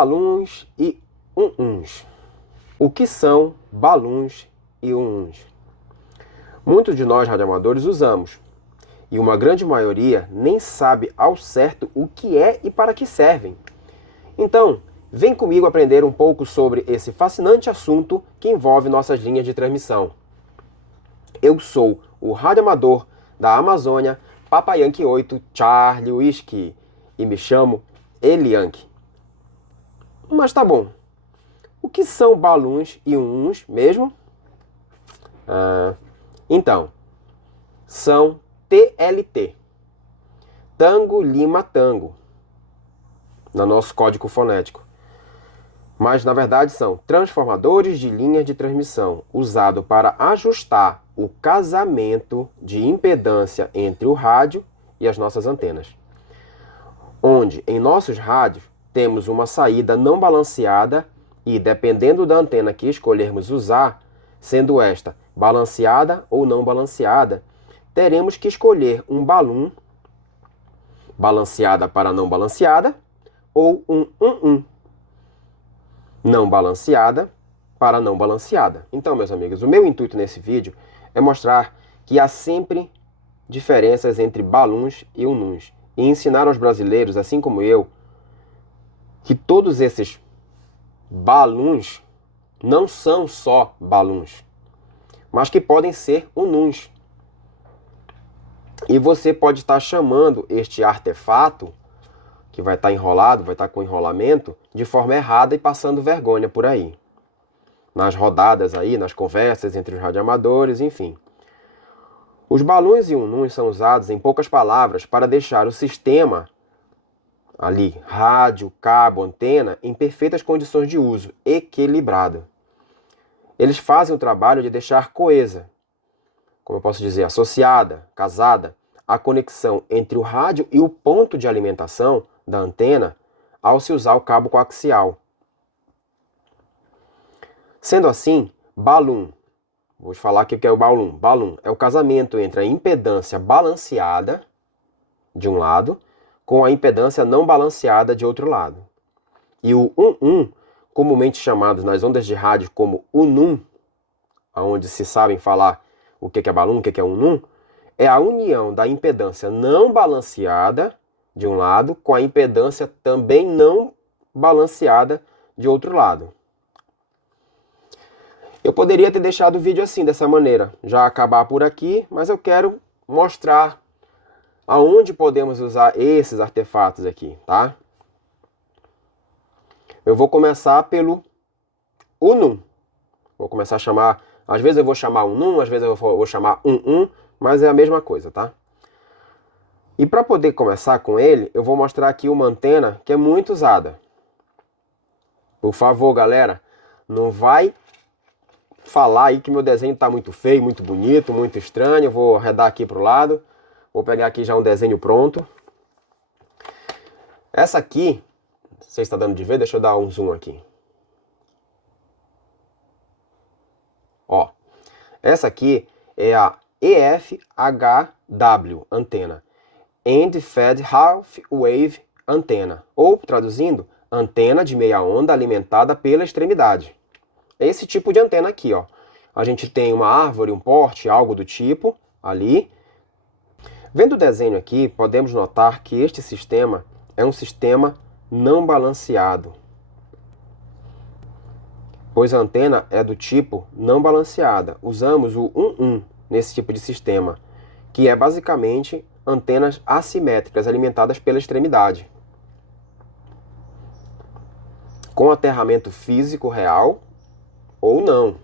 Baluns e uns. O que são baluns e uns? Muitos de nós radioamadores usamos, e uma grande maioria nem sabe ao certo o que é e para que servem. Então, vem comigo aprender um pouco sobre esse fascinante assunto que envolve nossas linhas de transmissão. Eu sou o radioamador da Amazônia, Papa Yankee 8, Charlie Whiskey, e me chamo Eli Yankee. Mas tá bom, o que são baluns e uns mesmo? Então, são TLT, Tango Lima Tango, no nosso código fonético. Mas, na verdade, são transformadores de linhas de transmissão, usado para ajustar o casamento de impedância entre o rádio e as nossas antenas. Onde, em nossos rádios, temos uma saída não balanceada e, dependendo da antena que escolhermos usar, sendo esta balanceada ou não balanceada, teremos que escolher um balum, balanceada para não balanceada, ou um não balanceada para não balanceada. Então, meus amigos, o meu intuito nesse vídeo é mostrar que há sempre diferenças entre baluns e uns, e ensinar aos brasileiros, assim como eu, que todos esses baluns não são só baluns, mas que podem ser ununs. E você pode estar chamando este artefato, que vai estar enrolado, vai estar com enrolamento, de forma errada e passando vergonha por aí. Nas rodadas aí, nas conversas entre os radioamadores, enfim. Os baluns e ununs são usados, em poucas palavras, para deixar o sistema ali, rádio, cabo, antena, em perfeitas condições de uso, equilibrado. Eles fazem o trabalho de deixar coesa, como eu posso dizer, associada, casada, a conexão entre o rádio e o ponto de alimentação da antena ao se usar o cabo coaxial. Sendo assim, balum, vou falar aqui o que é o balum. Balum é o casamento entre a impedância balanceada, de um lado, com a impedância não balanceada de outro lado. E o comumente chamados nas ondas de rádio como unum, onde se sabem falar o que é balum, o que é unum, é a união da impedância não balanceada de um lado com a impedância também não balanceada de outro lado. Eu poderia ter deixado o vídeo assim, dessa maneira, já acabar por aqui, mas eu quero mostrar aonde podemos usar esses artefatos aqui, tá? Eu vou começar pelo unum. Vou começar a chamar, às vezes eu vou chamar unum, às vezes eu vou chamar mas é a mesma coisa, tá? E para poder começar com ele, eu vou mostrar aqui uma antena que é muito usada. Por favor, galera, não vai falar aí que meu desenho está muito feio, muito bonito, muito estranho. Eu vou arredar aqui para o lado. Vou pegar aqui já um desenho pronto. Essa aqui, você está dando de ver? Deixa eu dar um zoom aqui. Ó, essa aqui é a EFHW antena, End Fed Half Wave Antena, ou traduzindo, antena de meia onda alimentada pela extremidade. É esse tipo de antena aqui, ó. A gente tem uma árvore, um porte, algo do tipo ali. Vendo o desenho aqui, podemos notar que este sistema é um sistema não balanceado, pois a antena é do tipo não balanceada. Usamos o nesse tipo de sistema, que é basicamente antenas assimétricas alimentadas pela extremidade, com aterramento físico real ou não.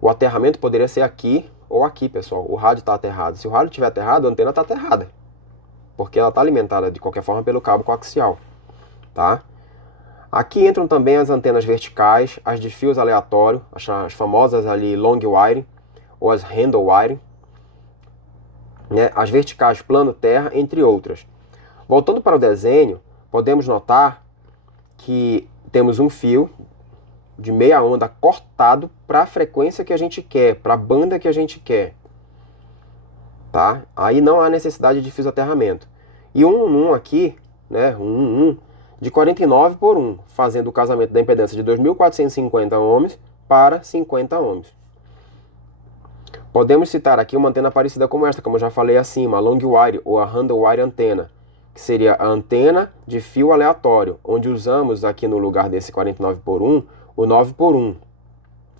O aterramento poderia ser aqui ou aqui, pessoal. O rádio está aterrado. Se o rádio estiver aterrado, a antena está aterrada, porque ela está alimentada de qualquer forma pelo cabo coaxial, tá? Aqui entram também as antenas verticais, as de fios aleatórios, as famosas ali long wire ou as handle wire, né? As verticais plano terra, entre outras. Voltando para o desenho, podemos notar que temos um fio de meia onda cortado para a frequência que a gente quer, para a banda que a gente quer, tá? Aí não há necessidade de fios aterramento. E aqui, né, de 49 por 1, fazendo o casamento da impedância de 2.450 ohms para 50 ohms. Podemos citar aqui uma antena parecida como esta, como eu já falei acima, a long wire ou a handle wire antena, que seria a antena de fio aleatório, onde usamos aqui no lugar desse 49 por 1, o 9 por 1.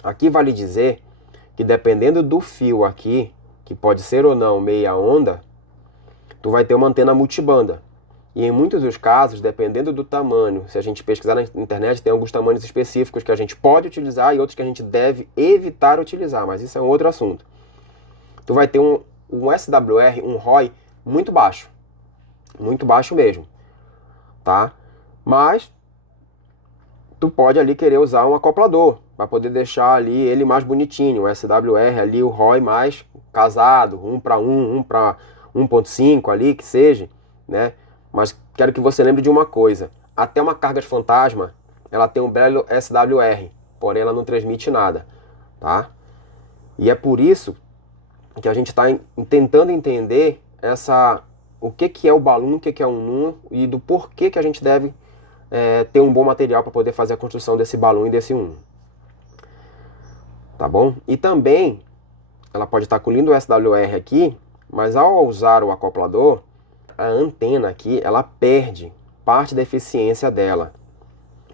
Aqui vale dizer que dependendo do fio aqui, que pode ser ou não meia onda, tu vai ter uma antena multibanda. E em muitos dos casos, dependendo do tamanho, se a gente pesquisar na internet, tem alguns tamanhos específicos que a gente pode utilizar e outros que a gente deve evitar utilizar, mas isso é um outro assunto. Tu vai ter um SWR, um ROI muito baixo mesmo, tá? Mas tu pode ali querer usar um acoplador para poder deixar ali ele mais bonitinho, o SWR ali, o ROI mais casado, 1 para 1, 1 para 1.5 ali, que seja, né? Mas quero que você lembre de uma coisa, até uma carga fantasma, ela tem um belo SWR, porém ela não transmite nada, tá? E é por isso que a gente está tentando entender o que é o balloon, o que é um NUN e do porquê que a gente deve ter um bom material para poder fazer a construção desse balloon e desse NUN. Tá bom? E também, ela pode estar com o lindo SWR aqui, mas ao usar o acoplador, a antena aqui, ela perde parte da eficiência dela.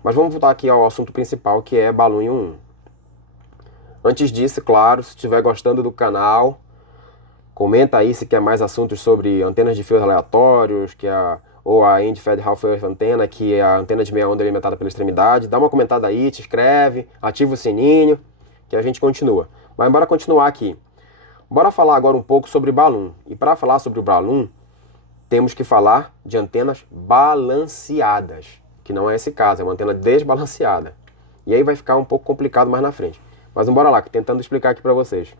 Mas vamos voltar aqui ao assunto principal, que é balloon e NUN. Antes disso, claro, se estiver gostando do canal, comenta aí se quer mais assuntos sobre antenas de fios aleatórios, ou a End-Fed Half-Wave Antena, que é a antena de meia onda alimentada pela extremidade. Dá uma comentada aí, te inscreve, ativa o sininho, que a gente continua. Mas bora continuar aqui. Bora falar agora um pouco sobre balloon. E para falar sobre o balloon, temos que falar de antenas balanceadas, que não é esse caso, é uma antena desbalanceada. E aí vai ficar um pouco complicado mais na frente. Mas bora lá, tentando explicar aqui para vocês.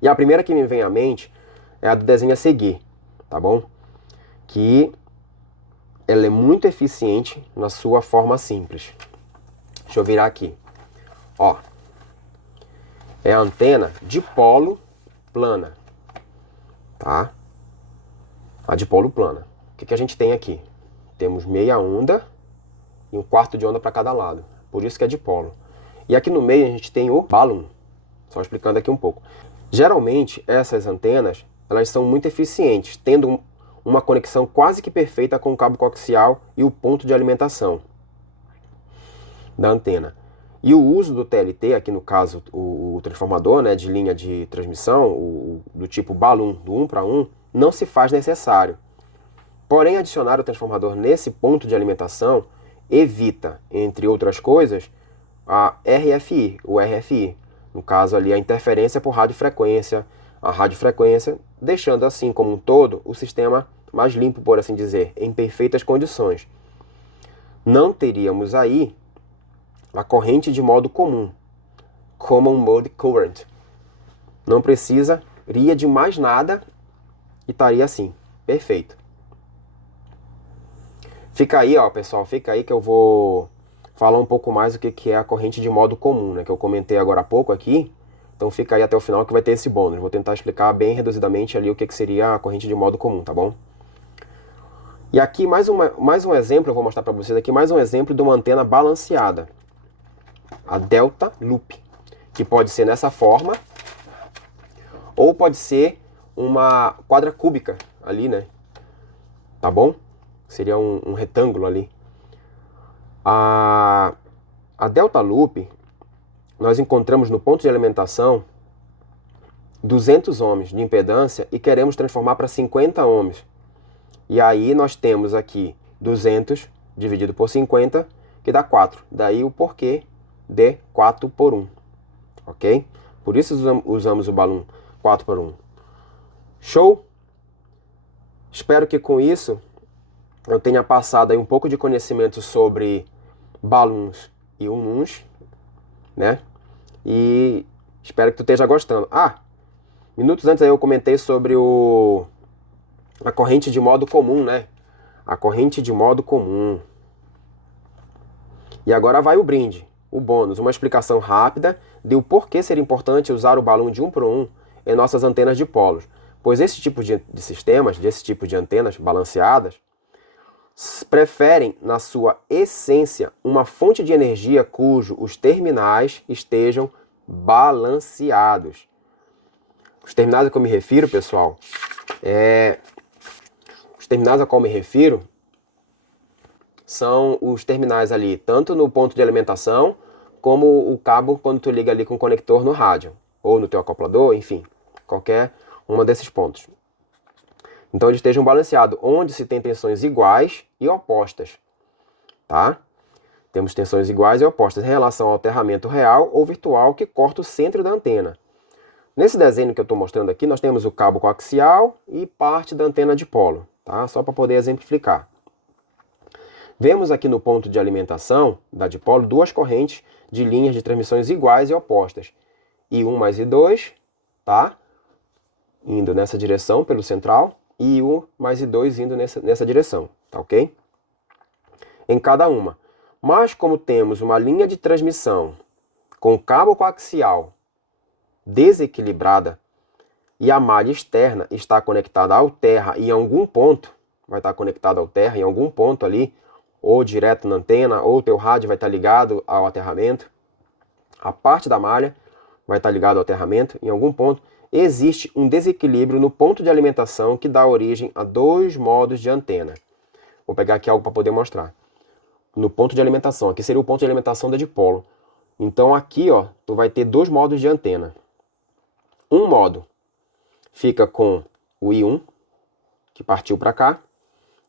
E a primeira que me vem à mente é a do desenho a seguir, tá bom? Que ela é muito eficiente na sua forma simples. Deixa eu virar aqui. Ó, é a antena dipolo plana, tá? A dipolo plana. O que a gente tem aqui? Temos meia onda e um quarto de onda para cada lado. Por isso que é dipolo. E aqui no meio a gente tem o balloon. Só explicando aqui um pouco. Geralmente, essas antenas, elas são muito eficientes, tendo uma conexão quase que perfeita com o cabo coaxial e o ponto de alimentação da antena. E o uso do TLT, aqui no caso o transformador, né, de linha de transmissão, do tipo balloon, do 1 para 1, não se faz necessário. Porém, adicionar o transformador nesse ponto de alimentação evita, entre outras coisas, a RFI, o RFI. No caso ali, a interferência por radiofrequência, a radiofrequência, deixando assim como um todo o sistema mais limpo, por assim dizer, em perfeitas condições. Não teríamos aí a corrente de modo comum, Common Mode Current. Não precisaria de mais nada e estaria assim, perfeito. Fica aí, ó, pessoal, fica aí que eu vou falar um pouco mais do que é a corrente de modo comum, né, que eu comentei agora há pouco aqui. Então fica aí até o final que vai ter esse bônus. Vou tentar explicar bem reduzidamente ali o que seria a corrente de modo comum, tá bom? E aqui mais um exemplo, eu vou mostrar para vocês aqui mais um exemplo de uma antena balanceada. A Delta Loop, que pode ser nessa forma, ou pode ser uma quadra cúbica ali, né? Tá bom? Seria um retângulo ali. A Delta Loop, nós encontramos no ponto de alimentação 200 ohms de impedância e queremos transformar para 50 ohms. E aí nós temos aqui 200 dividido por 50, que dá 4. Daí o porquê de 4 por 1. Ok? Por isso usamos o balloon 4 por 1. Show? Espero que com isso eu tenha passado aí um pouco de conhecimento sobre balloons e NUNs, né? E espero que tu esteja gostando. Minutos antes aí eu comentei sobre a corrente de modo comum, né? A corrente de modo comum. E agora vai o brinde, o bônus, uma explicação rápida de o porquê seria importante usar o balloon de 1 por 1 em nossas antenas de polos. Pois esse tipo de sistemas, desse tipo de antenas balanceadas, preferem, na sua essência, uma fonte de energia cujo os terminais estejam balanceados. Os terminais a que eu me refiro, pessoal, os terminais a qual eu me refiro são os terminais ali, tanto no ponto de alimentação, como o cabo quando tu liga ali com o conector no rádio, ou no teu acoplador, enfim, qualquer uma desses pontos. Então eles estejam balanceados, onde se tem tensões iguais e opostas, tá? Temos tensões iguais e opostas em relação ao aterramento real ou virtual que corta o centro da antena. Nesse desenho que eu estou mostrando aqui, nós temos o cabo coaxial e parte da antena dipolo, tá? Só para poder exemplificar. Vemos aqui no ponto de alimentação da dipolo duas correntes de linhas de transmissões iguais e opostas. I1 mais I2, tá? Indo nessa direção pelo central, e I1 mais I2 indo nessa direção, tá ok? Em cada uma. Mas como temos uma linha de transmissão com cabo coaxial desequilibrada e a malha externa está conectada ao terra e em algum ponto, vai estar conectada ao terra em algum ponto ali, ou direto na antena, ou o teu rádio vai estar ligado ao aterramento, a parte da malha vai estar ligada ao aterramento, em algum ponto, existe um desequilíbrio no ponto de alimentação que dá origem a dois modos de antena. Vou pegar aqui algo para poder mostrar. No ponto de alimentação, aqui seria o ponto de alimentação da dipolo. Então aqui, ó, tu vai ter dois modos de antena. Um modo fica com o I1, que partiu para cá,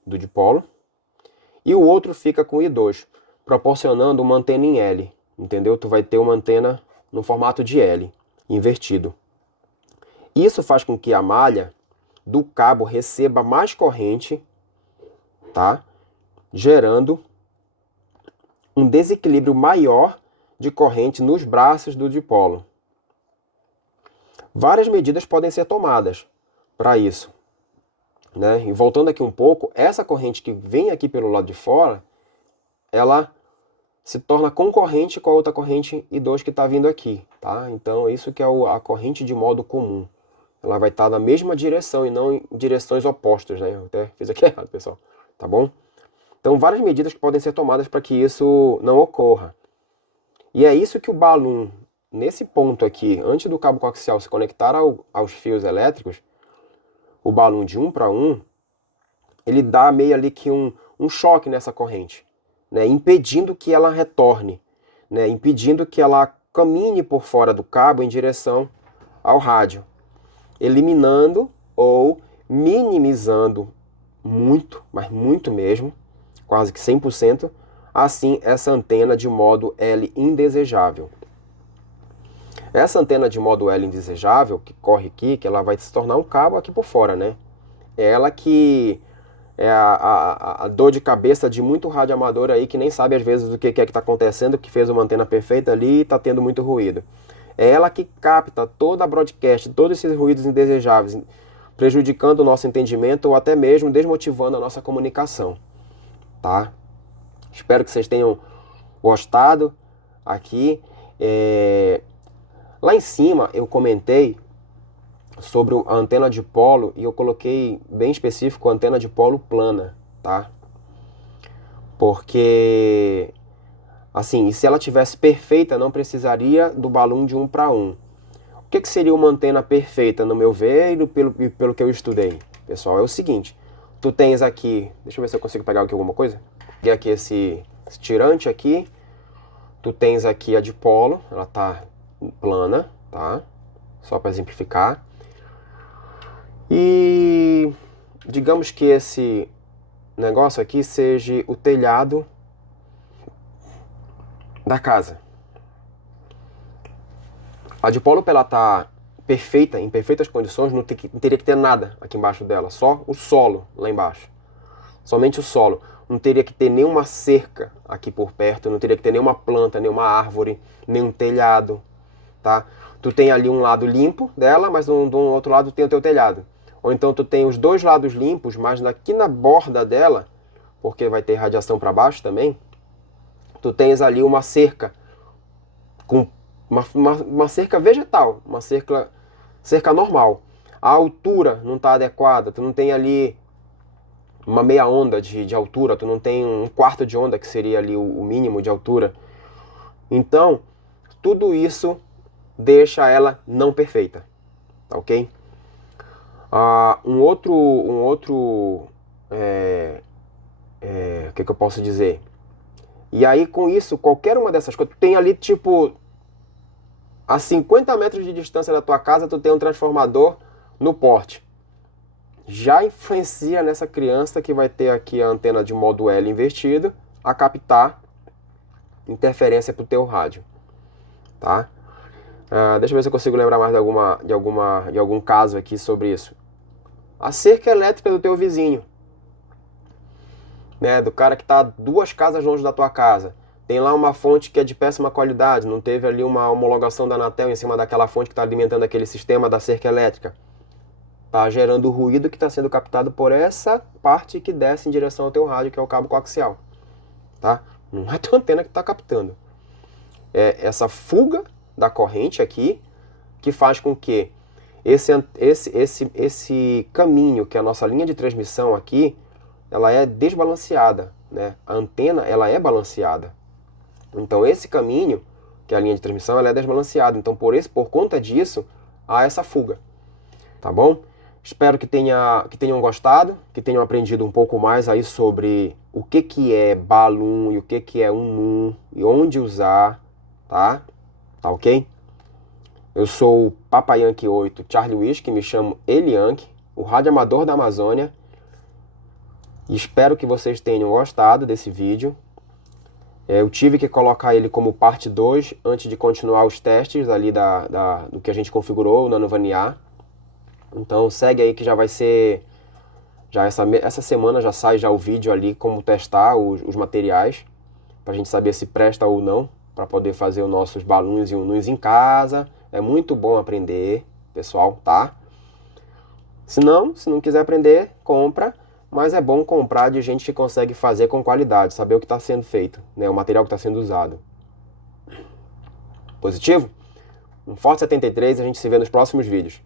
do dipolo, e o outro fica com o I2, proporcionando uma antena em L, entendeu? Tu vai ter uma antena no formato de L, invertido. Isso faz com que a malha do cabo receba mais corrente, tá? Gerando um desequilíbrio maior de corrente nos braços do dipolo. Várias medidas podem ser tomadas para isso, né? E voltando aqui um pouco, essa corrente que vem aqui pelo lado de fora, ela se torna concorrente com a outra corrente I2 que está vindo aqui, tá? Então isso que é a corrente de modo comum. Ela vai estar na mesma direção e não em direções opostas, né? Eu até fiz aqui errado, pessoal, tá bom? Então várias medidas que podem ser tomadas para que isso não ocorra. E é isso que o balão, nesse ponto aqui, antes do cabo coaxial se conectar aos fios elétricos, o balão de 1 para 1, ele dá meio ali que um choque nessa corrente, né, impedindo que ela retorne, né, impedindo que ela caminhe por fora do cabo em direção ao rádio, eliminando ou minimizando muito, mas muito mesmo, quase que 100%, assim essa antena de modo L indesejável. Essa antena de modo L indesejável, que corre aqui, que ela vai se tornar um cabo aqui por fora, né? É ela que é a dor de cabeça de muito radioamador aí que nem sabe às vezes o que é que está acontecendo, que fez uma antena perfeita ali e está tendo muito ruído. É ela que capta toda a broadcast, todos esses ruídos indesejáveis, prejudicando o nosso entendimento ou até mesmo desmotivando a nossa comunicação, tá? Espero que vocês tenham gostado aqui. Lá em cima eu comentei sobre a antena de polo e eu coloquei bem específico a antena de polo plana, tá? Porque, assim, se ela tivesse perfeita, não precisaria do balão de 1 para 1. O que seria uma antena perfeita, no meu ver e pelo que eu estudei? Pessoal, é o seguinte, tu tens aqui, deixa eu ver se eu consigo pegar aqui alguma coisa. Peguei aqui esse tirante aqui, tu tens aqui a dipolo, ela tá plana, tá? Só para exemplificar. E digamos que esse negócio aqui seja o telhado da casa. A dipolo, para ela estar perfeita, em perfeitas condições, não teria que ter nada aqui embaixo dela, só o solo lá embaixo. Somente o solo. Não teria que ter nenhuma cerca aqui por perto, não teria que ter nenhuma planta, nenhuma árvore, nenhum telhado, tá? Tu tem ali um lado limpo dela, mas do outro lado tem o teu telhado. Ou então tu tem os dois lados limpos, mas aqui na borda dela, porque vai ter radiação para baixo também, tu tens ali uma cerca, com uma cerca vegetal, uma cerca normal. A altura não está adequada, tu não tem ali uma meia onda de altura, tu não tem um quarto de onda, que seria ali o mínimo de altura. Então, tudo isso deixa ela não perfeita, tá ok? O que eu posso dizer? E aí, com isso, qualquer uma dessas coisas, tu tem ali, tipo, a 50 metros de distância da tua casa, tu tem um transformador no porte. Já influencia nessa criança que vai ter aqui a antena de modo L invertido a captar interferência para o teu rádio, tá? Deixa eu ver se eu consigo lembrar mais de algum caso aqui sobre isso. A cerca elétrica do teu vizinho, né? Do cara que está 2 casas longe da tua casa. Tem lá uma fonte que é de péssima qualidade, não teve ali uma homologação da Anatel em cima daquela fonte que está alimentando aquele sistema da cerca elétrica. Está gerando ruído que está sendo captado por essa parte que desce em direção ao teu rádio, que é o cabo coaxial. Tá? Não é a tua antena que está captando. É essa fuga da corrente aqui que faz com que esse caminho, que é a nossa linha de transmissão aqui, ela é desbalanceada, né? A antena, ela é balanceada. Então esse caminho, que é a linha de transmissão, ela é desbalanceada. Então por conta disso, há essa fuga. Tá bom? Espero que tenham gostado, que tenham aprendido um pouco mais aí sobre o que é balloon e o que é um e onde usar, tá? Tá ok? Eu sou o Papa Yankee 8 Charlie Whisky, me chamo Eli Yankee, o rádio amador da Amazônia. E espero que vocês tenham gostado desse vídeo. Eu tive que colocar ele como parte 2 antes de continuar os testes ali do que a gente configurou na Novania. Então segue aí que já vai ser, já essa semana já sai já o vídeo ali como testar os materiais, pra gente saber se presta ou não, para poder fazer os nossos balões e unus em casa. É muito bom aprender, pessoal, tá? Se não quiser aprender, compra, mas é bom comprar de gente que consegue fazer com qualidade, saber o que está sendo feito, né? O material que está sendo usado. Positivo? Um forte 73, a gente se vê nos próximos vídeos.